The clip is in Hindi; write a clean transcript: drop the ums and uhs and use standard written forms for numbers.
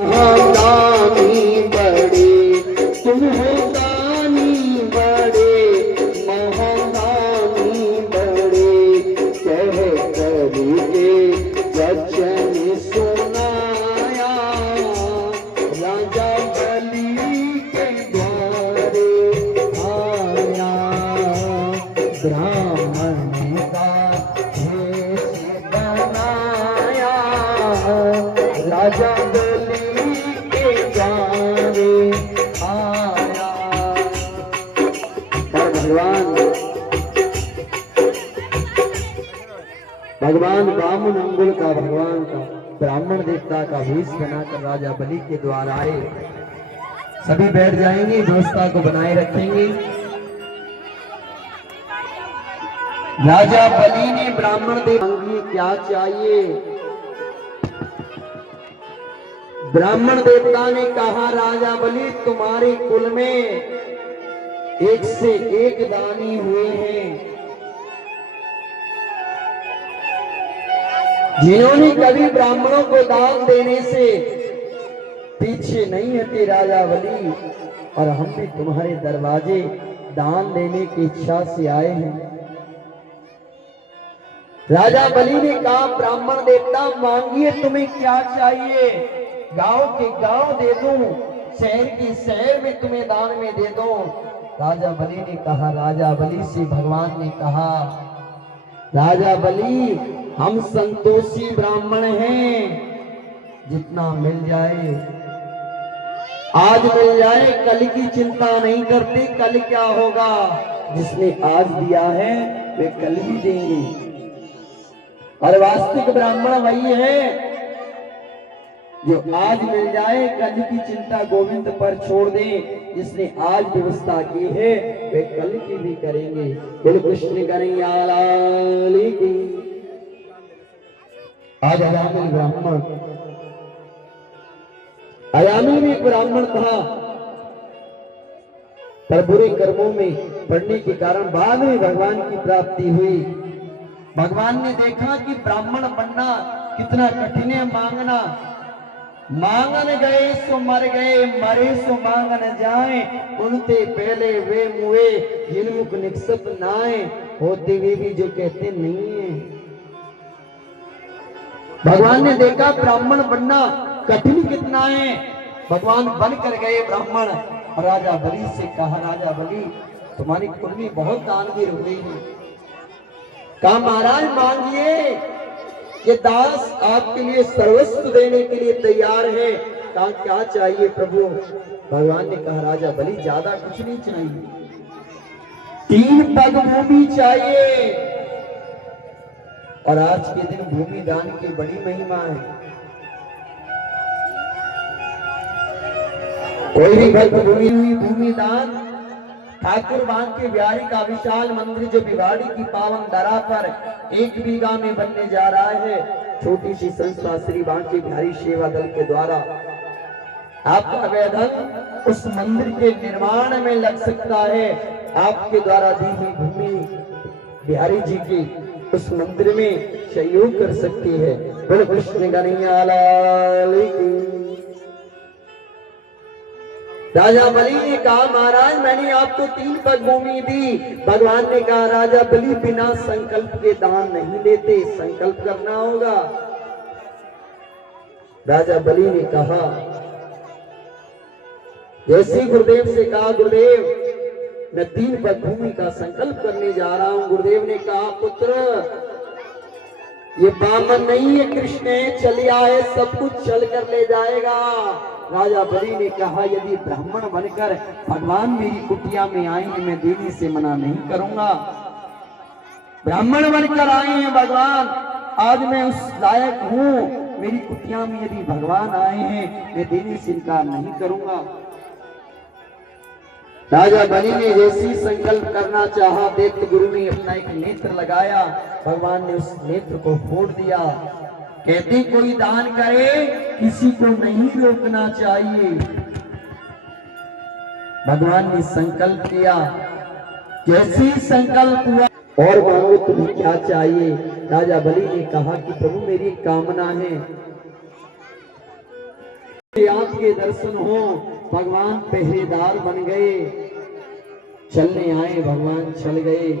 दानी बड़े तुम हो, दानी बड़े महादानी बड़े, कह करके वचन सुनाया राजा बलि के द्वारे आया। ब्राह्मण का भेष बनाया राजा भगवान वामन अंगुल का, भगवान का ब्राह्मण देवता का भेष बनाकर राजा बलि के द्वार आए। सभी बैठ जाएंगे, व्यवस्था को बनाए रखेंगे। राजा बलि ने ब्राह्मण देवता मांगी क्या चाहिए। ब्राह्मण देवता ने कहा राजा बलि तुम्हारे कुल में एक से एक दानी हुए हैं, जिन्होंने कभी ब्राह्मणों को दान देने से पीछे नहीं हटे राजा बलि, और हम भी तुम्हारे दरवाजे दान देने की इच्छा से आए हैं। राजा बलि ने कहा ब्राह्मण देवता मांगिए तुम्हें क्या चाहिए, गांव के गांव दे दूं, शहर की शहर में तुम्हें दान में दे दूं। राजा बलि ने कहा, राजा बलि से भगवान ने कहा राजा बलि हम संतोषी ब्राह्मण हैं, जितना मिल जाए आज मिल जाए, कल की चिंता नहीं करते कल क्या होगा। जिसने आज दिया है वे कल भी देंगे, और वास्तविक ब्राह्मण वही है जो आज मिल जाए, कल की चिंता गोविंद पर छोड़ दे। जिसने आज व्यवस्था की है वे कल की भी करेंगे। बोल कृष्ण कन्हैया लाल की। आज अयामिल ब्राह्मण, अयामिल भी ब्राह्मण था, पर बुरे कर्मों में पड़ने के कारण बाद में भगवान की प्राप्ति हुई। भगवान ने देखा कि ब्राह्मण बनना कितना कठिन है। मांगन गए सो मर गए, मरे सो मांगन जाए, उनते पहले वे मुए, जिनमुख निकसत नाए, होते हुए भी जो कहते नहीं है। भगवान ने देखा ब्राह्मण बनना कठिन कितना है। भगवान बन कर गए ब्राह्मण, और राजा बलि से कहा राजा बलि तुम्हारी कुल में बहुत दानवीर हो गई है। कहा महाराज मांगिए, ये दास आपके लिए सर्वस्व देने के लिए तैयार है। कहा क्या चाहिए प्रभु। भगवान ने कहा राजा बलि ज्यादा कुछ नहीं चाहिए, 3 पग भूमि चाहिए। और आज के दिन भूमि दान की बड़ी महिमा है। कोई भी भक्त भूमि दान, ठाकुर बांके बिहारी का विशाल मंदिर जो भिवाड़ी की पावन धरा पर 1 बीघा में बनने जा रहा है, छोटी सी संस्था श्री बांके बिहारी सेवा दल के द्वारा आपका वेधन उस मंदिर के निर्माण में लग सकता है। आपके द्वारा दी हुई भूमि बिहारी जी की उस मंदिर में सहयोग कर सकती है। बोल कृष्ण कन्हैया लाल की। राजा बलि ने कहा महाराज मैंने आपको 3 पग भूमि दी। भगवान ने कहा राजा बलि बिना संकल्प के दान नहीं देते, संकल्प करना होगा। राजा बलि ने कहा, जैसे गुरुदेव से कहा गुरुदेव मैं 3 पग भूमि का संकल्प करने जा रहा हूं। गुरुदेव ने कहा पुत्र ये बामन नहीं है, कृष्ण है, चलिया है, सब कुछ चल कर ले जाएगा। राजा बलि ने कहा यदि ब्राह्मण बनकर भगवान मेरी कुटिया में आएंगे मैं देने से मना नहीं करूंगा। ब्राह्मण बनकर आए हैं भगवान, आज मैं उस लायक हूं, मेरी कुटिया में यदि भगवान आए हैं मैं देने से इनकार नहीं करूंगा। राजा बलि ने जैसी संकल्प करना चाहा, दैत्य गुरु ने अपना एक नेत्र लगाया, भगवान ने उस नेत्र को फोड़ दिया। कहते कोई दान करे किसी को नहीं रोकना चाहिए। भगवान ने संकल्प किया, जैसे ही संकल्प हुआ और मांगो तुम्हें क्या चाहिए। राजा बलि ने कहा कि प्रभु मेरी कामना है आपके दर्शन हो, भगवान पहरेदार बन गए, चलने आए भगवान चल गए।